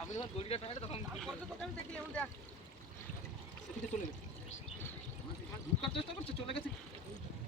আমি গড়িটা টাকা তখন দেখি দেখ সেদিকে চলে গেছে ঢুকার চেষ্টা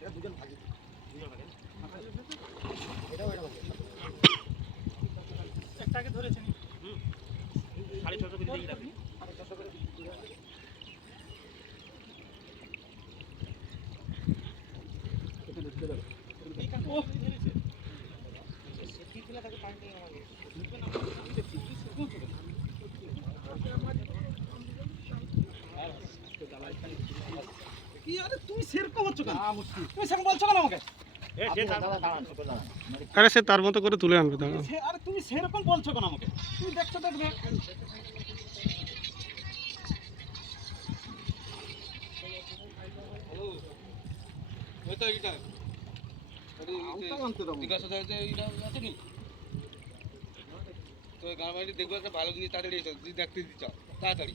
ঠিক আছে এটা দুজন ভাগে এটাও এটা ভাগে একটাকে ধরেছেন সাড়ে ছশো করে দিয়ে রাখবেন আরে ছশো করে এটা ঢুকে কি আরে তুমি সেরকম হচ্ছ কেন? তুমি সেরকম বলছো কেন আমাকে? সে তার আরে সে তার মতো করে তুলে আনবে দাঁড়াও। সে- আরে তুমি সেরকম বলছো কেন আমাকে? তুমি দেখছ দেখবে দেখব একটা ভালো জিনিস তাড়াতাড়ি দেখতে দিচ্ছ তাড়াতাড়ি।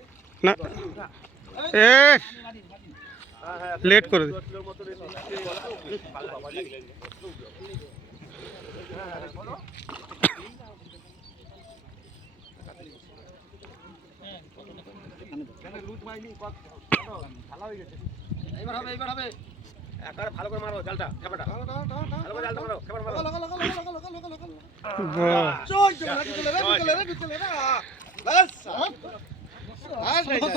না এ লেট করে দি এইবার হবে এইবার হবে ভালো করে মারো জালটা ভালো করে জালটা মারো খেপাটা মারো লাগা লাগা লাগা লাগা Hazle, ya.